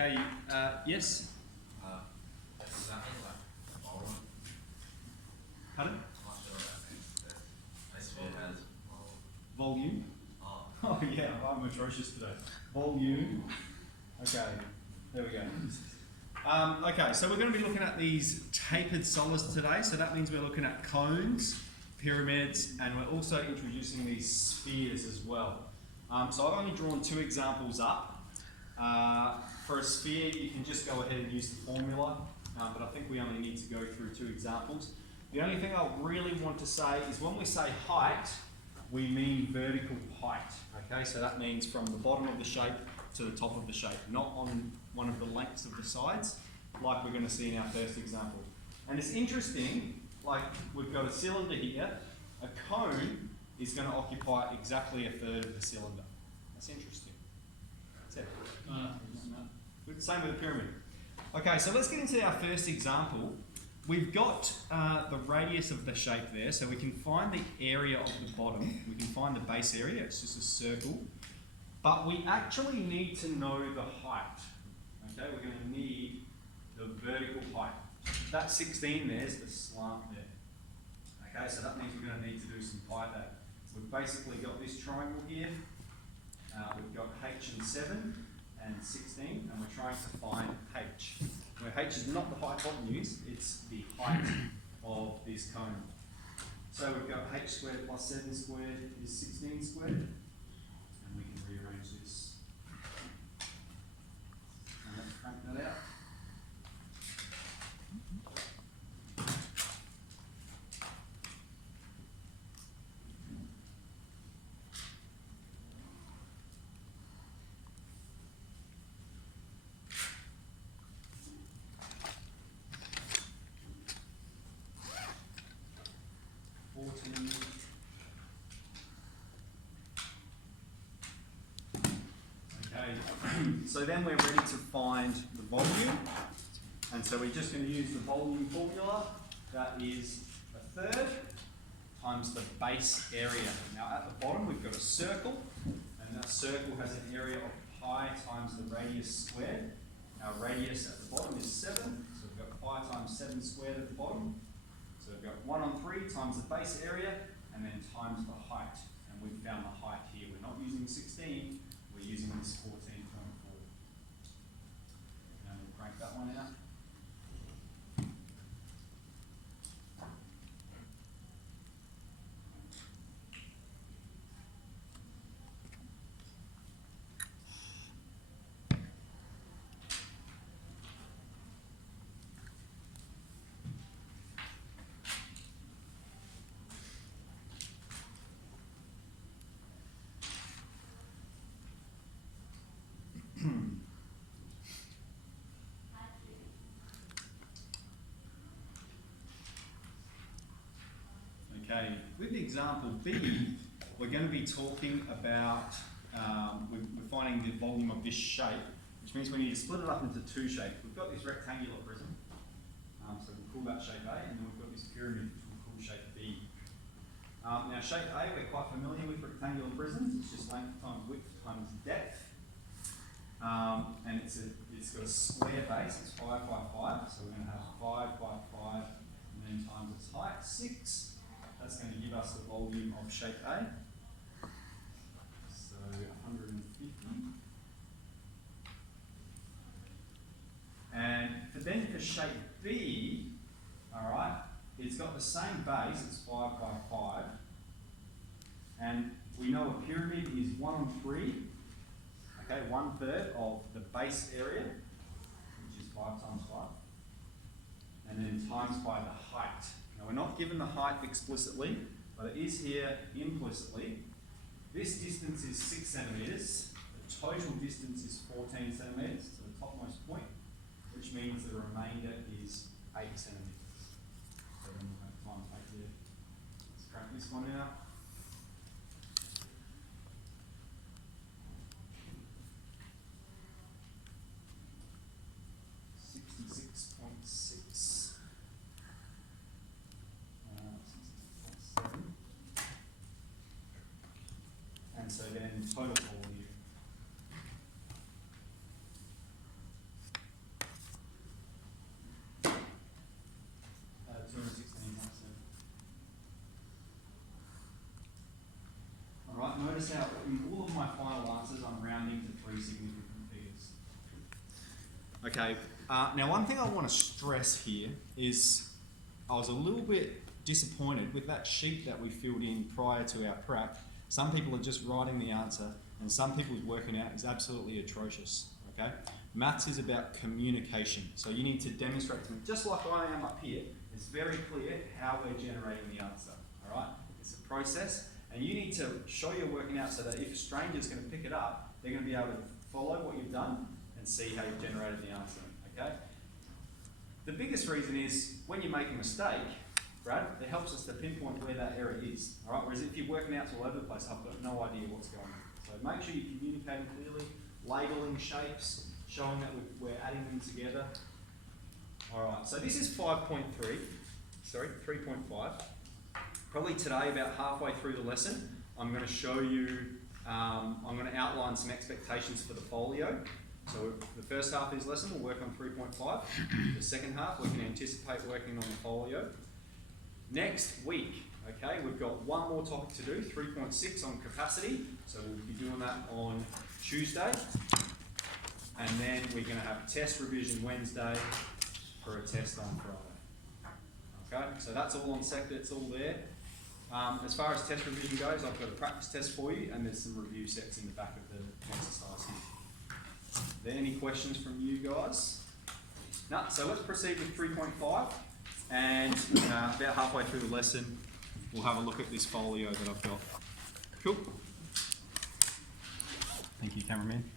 Okay, yes? Does that mean like volume? Pardon? I'm not sure what that means. My sphere has Volume? oh, Oh yeah, I'm atrocious today. Volume. Okay, there we go. Okay, so we're going to be looking at these tapered solids today. So that means we're looking at cones, pyramids, and we're also introducing these spheres as well. So I've only drawn two examples up. For a sphere, you can just go ahead and use the formula, but I think we only need to go through two examples. The only thing I really want to say is when we say height, we mean vertical height. Okay, so that means from the bottom of the shape to the top of the shape, not on one of the lengths of the sides, like we're going to see in our first example. And it's interesting, like we've got a cylinder here, a cone is going to occupy exactly a third of the cylinder. That's interesting. That's it. Same with the pyramid. Okay, so let's get into our first example. We've got the radius of the shape there, so we can find the area of the bottom. We can find the base area, it's just a circle. But we actually need to know the height. Okay, we're going to need the vertical height. That 16 there's the slant there. Okay, so that means we're going to need to do some pi there. We've basically got this triangle here. We've got h and 7 and 16, and we're trying to find h. Where h is not the hypotenuse, it's the height of this cone. So we've got h squared plus 7 squared is 16 squared, and we can rearrange this. And let's crank that out. So then we're ready to find the volume, and so we're just going to use the volume formula. That is a third times the base area. Now at the bottom we've got a circle, and that circle has an area of pi times the radius squared. Our radius at the bottom is 7, so we've got pi times 7 squared at the bottom. So we've got 1 on 3 times the base area, and then times the height. And we've found the height here. We're not using 16, we're using this 14.4. And we'll crank that one out. Okay, with example B, we're going to be talking about, we're finding the volume of this shape, which means we need to split it up into two shapes. We've got this rectangular prism, so we'll call that shape A, and then we've got this pyramid, which we'll call shape B. Now shape A, we're quite familiar with rectangular prisms. It's just length times width times depth. And it's got a square base, it's 5 by 5, so we're going to have 5 by 5 and then times its height, 6. That's going to give us the volume of shape A. So 150. And then for shape B, alright, it's got the same base, it's 5 by 5. And we know a pyramid is 1 on 3. Okay, 1/3 of the base area, which is 5 times 5, and then times by the height. Now we're not given the height explicitly, but it is here implicitly. This distance is 6 centimetres, the total distance is 14 centimetres to the topmost point, which means the remainder is 8 centimetres. So then we'll have times 8 here. Let's crack this one out. And so then total volume notice how in all of my final answers I'm rounding to three significant figures. Okay, now one thing I want to stress here is I was a little bit disappointed with that sheet that we filled in prior to our prep. Some people are just writing the answer and some people's working out is absolutely atrocious, okay? Maths is about communication. So you need to demonstrate to me, just like I am up here, it's very clear how we're generating the answer, all right? It's a process and you need to show you're working out so that if a stranger's going to pick it up, they're going to be able to follow what you've done and see how you've generated the answer, okay? The biggest reason is when you make a mistake, Brad, it helps us to pinpoint where that error is, all right? Whereas if you're working out all over the place, I've got no idea what's going on. So make sure you're communicating clearly, labelling shapes, showing that we're adding them together. All right, so this is 3.5. Probably today, about halfway through the lesson, I'm going to show you, I'm going to outline some expectations for the folio. So the first half of this lesson, we'll work on 3.5. The second half, we can anticipate working on the folio. Next week, okay, we've got one more topic to do, 3.6 on capacity. So we'll be doing that on Tuesday. And then we're going to have a test revision Wednesday for a test on Friday. Okay, so that's all on Sector, it's all there. As far as test revision goes, I've got a practice test for you and there's some review sets in the back of the exercise here. Are there any questions from you guys? No, so let's proceed with 3.5 and about halfway through the lesson we'll have a look at this folio that I've got. Cool. Thank you, cameraman.